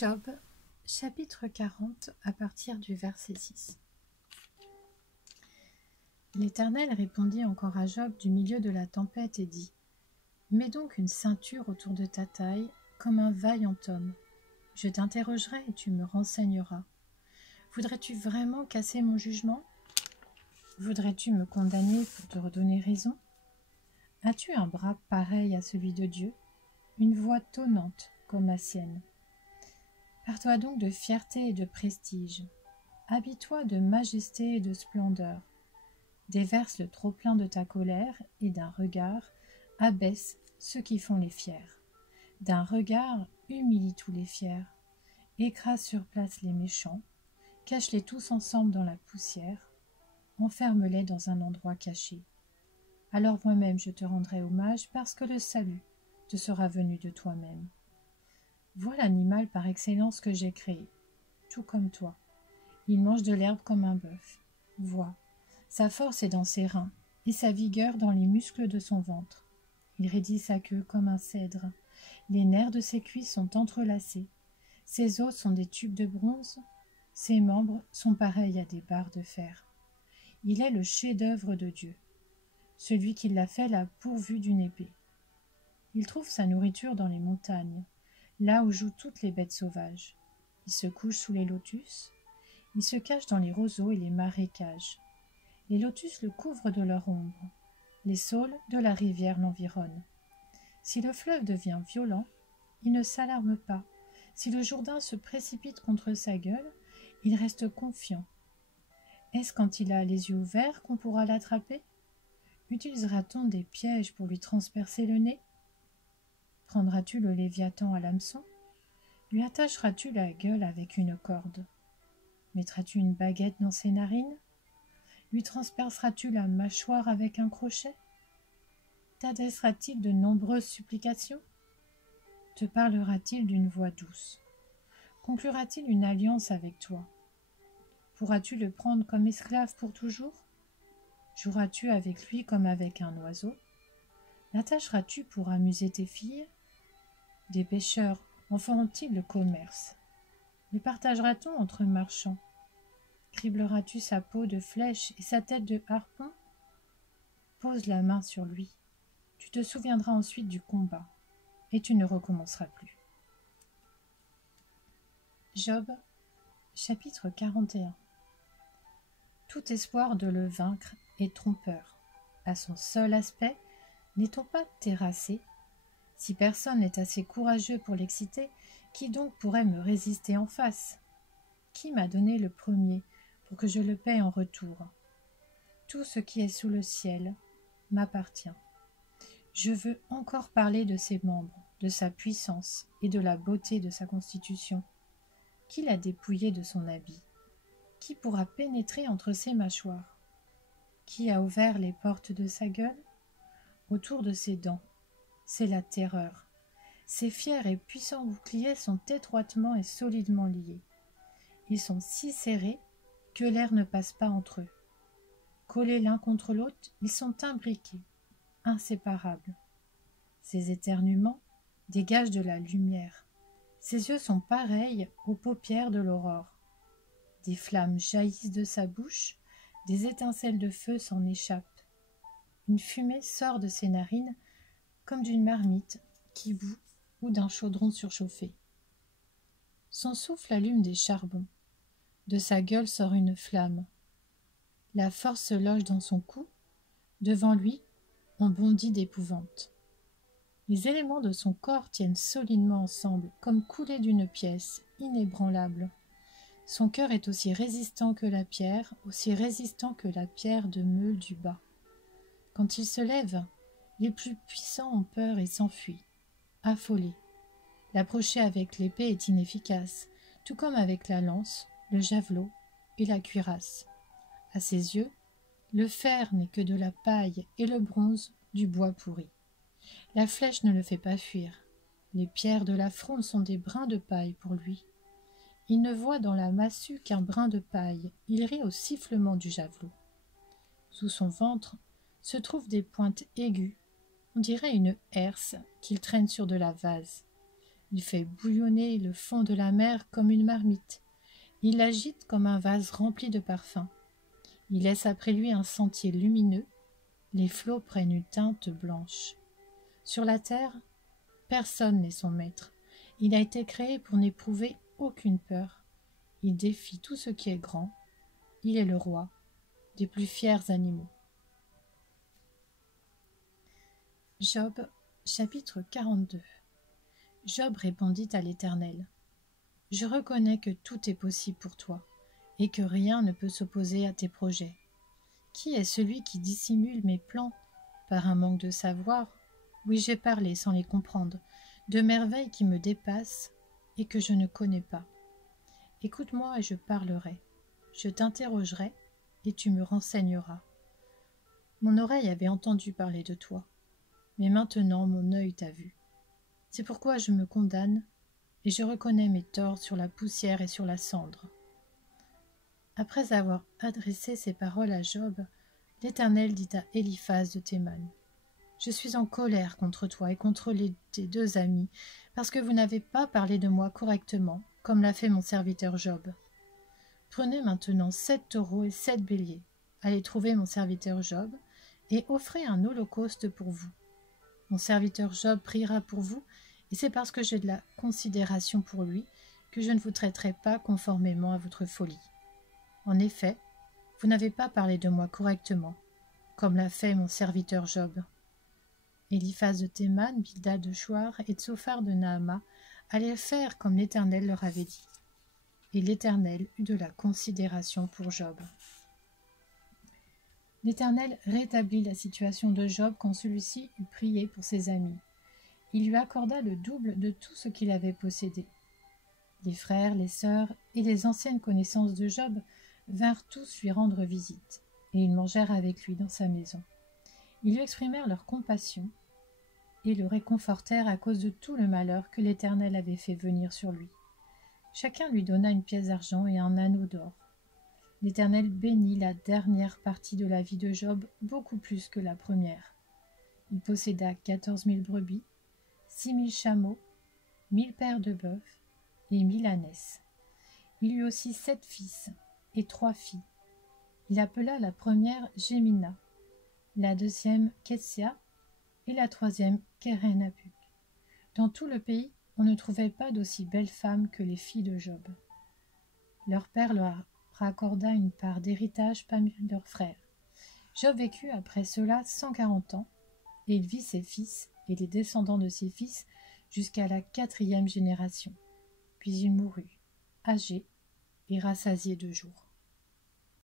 Job, chapitre 40, à partir du verset 6. L'Éternel répondit encore à Job du milieu de la tempête et dit : Mets donc une ceinture autour de ta taille, comme un vaillant homme. Je t'interrogerai et tu me renseigneras. Voudrais-tu vraiment casser mon jugement ? Voudrais-tu me condamner pour te redonner raison ? As-tu un bras pareil à celui de Dieu, une voix tonnante comme la sienne ? Pars-toi donc de fierté et de prestige. Habille-toi de majesté et de splendeur. Déverse le trop-plein de ta colère et d'un regard abaisse ceux qui font les fiers. D'un regard humilie tous les fiers. Écrase sur place les méchants. Cache-les tous ensemble dans la poussière. Enferme-les dans un endroit caché. Alors moi-même je te rendrai hommage parce que le salut te sera venu de toi-même. Vois l'animal par excellence que j'ai créé, tout comme toi. Il mange de l'herbe comme un bœuf. Vois, sa force est dans ses reins et sa vigueur dans les muscles de son ventre. Il raidit sa queue comme un cèdre. Les nerfs de ses cuisses sont entrelacés. Ses os sont des tubes de bronze. Ses membres sont pareils à des barres de fer. Il est le chef-d'œuvre de Dieu. Celui qui l'a fait l'a pourvu d'une épée. Il trouve sa nourriture dans les montagnes, là où jouent toutes les bêtes sauvages. Il se couche sous les lotus. Il se cache dans les roseaux et les marécages. Les lotus le couvrent de leur ombre. Les saules de la rivière l'environnent. Si le fleuve devient violent, il ne s'alarme pas. Si le Jourdain se précipite contre sa gueule, il reste confiant. Est-ce quand il a les yeux ouverts qu'on pourra l'attraper ? Utilisera-t-on des pièges pour lui transpercer le nez ? Prendras-tu le Léviathan à l'hameçon ? Lui attacheras-tu la gueule avec une corde ? Mettras-tu une baguette dans ses narines ? Lui transperceras-tu la mâchoire avec un crochet ? T'adressera-t-il de nombreuses supplications ? Te parlera-t-il d'une voix douce ? Conclura-t-il une alliance avec toi ? Pourras-tu le prendre comme esclave pour toujours ? Joueras-tu avec lui comme avec un oiseau ? L'attacheras-tu pour amuser tes filles ? Des pêcheurs en feront-ils le commerce ? Le partagera-t-on entre marchands ? Cribleras-tu sa peau de flèche et sa tête de harpon ? Pose la main sur lui. Tu te souviendras ensuite du combat, et tu ne recommenceras plus. Job, chapitre 41. Tout espoir de le vaincre est trompeur. À son seul aspect, n'est-on pas terrassé ? Si personne n'est assez courageux pour l'exciter, qui donc pourrait me résister en face ? Qui m'a donné le premier pour que je le paie en retour ? Tout ce qui est sous le ciel m'appartient. Je veux encore parler de ses membres, de sa puissance et de la beauté de sa constitution. Qui l'a dépouillé de son habit ? Qui pourra pénétrer entre ses mâchoires ? Qui a ouvert les portes de sa gueule ? Autour de ses dents, c'est la terreur. Ses fiers et puissants boucliers sont étroitement et solidement liés. Ils sont si serrés que l'air ne passe pas entre eux. Collés l'un contre l'autre, ils sont imbriqués, inséparables. Ses éternuements dégagent de la lumière. Ses yeux sont pareils aux paupières de l'aurore. Des flammes jaillissent de sa bouche, des étincelles de feu s'en échappent. Une fumée sort de ses narines comme d'une marmite qui bout ou d'un chaudron surchauffé. Son souffle allume des charbons. De sa gueule sort une flamme. La force se loge dans son cou. Devant lui, on bondit d'épouvante. Les éléments de son corps tiennent solidement ensemble, comme coulés d'une pièce, inébranlable. Son cœur est aussi résistant que la pierre de meule du bas. Quand il se lève, les plus puissants ont peur et s'enfuient, affolés. L'approcher avec l'épée est inefficace, tout comme avec la lance, le javelot et la cuirasse. À ses yeux, le fer n'est que de la paille et le bronze du bois pourri. La flèche ne le fait pas fuir. Les pierres de la fronde sont des brins de paille pour lui. Il ne voit dans la massue qu'un brin de paille. Il rit au sifflement du javelot. Sous son ventre se trouvent des pointes aiguës. On dirait une herse qu'il traîne sur de la vase. Il fait bouillonner le fond de la mer comme une marmite. Il l'agite comme un vase rempli de parfums. Il laisse après lui un sentier lumineux. Les flots prennent une teinte blanche. Sur la terre, personne n'est son maître. Il a été créé pour n'éprouver aucune peur. Il défie tout ce qui est grand. Il est le roi des plus fiers animaux. Job, chapitre 42. Job répondit à l'Éternel. Je reconnais que tout est possible pour toi, et que rien ne peut s'opposer à tes projets. Qui est celui qui dissimule mes plans par un manque de savoir? Oui, j'ai parlé sans les comprendre, de merveilles qui me dépassent et que je ne connais pas. Écoute-moi et je parlerai. Je t'interrogerai et tu me renseigneras. Mon oreille avait entendu parler de toi, mais maintenant mon œil t'a vu. C'est pourquoi je me condamne et je reconnais mes torts sur la poussière et sur la cendre. Après avoir adressé ces paroles à Job, l'Éternel dit à Éliphaz de Théman, « Je suis en colère contre toi et contre tes deux amis, parce que vous n'avez pas parlé de moi correctement, comme l'a fait mon serviteur Job. Prenez maintenant 7 taureaux et 7 béliers, allez trouver mon serviteur Job, et offrez un holocauste pour vous. Mon serviteur Job priera pour vous, et c'est parce que j'ai de la considération pour lui que je ne vous traiterai pas conformément à votre folie. En effet, vous n'avez pas parlé de moi correctement, comme l'a fait mon serviteur Job. » Éliphaz de Théman, Bildad de Chouar et Tsophar de Naama allaient faire comme l'Éternel leur avait dit. Et l'Éternel eut de la considération pour Job. L'Éternel rétablit la situation de Job quand celui-ci eut prié pour ses amis. Il lui accorda le double de tout ce qu'il avait possédé. Les frères, les sœurs et les anciennes connaissances de Job vinrent tous lui rendre visite, et ils mangèrent avec lui dans sa maison. Ils lui exprimèrent leur compassion et le réconfortèrent à cause de tout le malheur que l'Éternel avait fait venir sur lui. Chacun lui donna une pièce d'argent et un anneau d'or. L'Éternel bénit la dernière partie de la vie de Job beaucoup plus que la première. Il posséda 14 000 brebis, 6 000 chameaux, 1 000 paires de bœufs et 1 000 ânesses. Il eut aussi 7 fils et 3 filles. Il appela la première Gémina, la deuxième Ketsia et la troisième Kérénapuk. Dans tout le pays, on ne trouvait pas d'aussi belles femmes que les filles de Job. Leur père leur raccorda une part d'héritage parmi leurs frères. Job vécut après cela 140 ans, et il vit ses fils et les descendants de ses fils jusqu'à la 4e génération. Puis il mourut, âgé et rassasié de jours.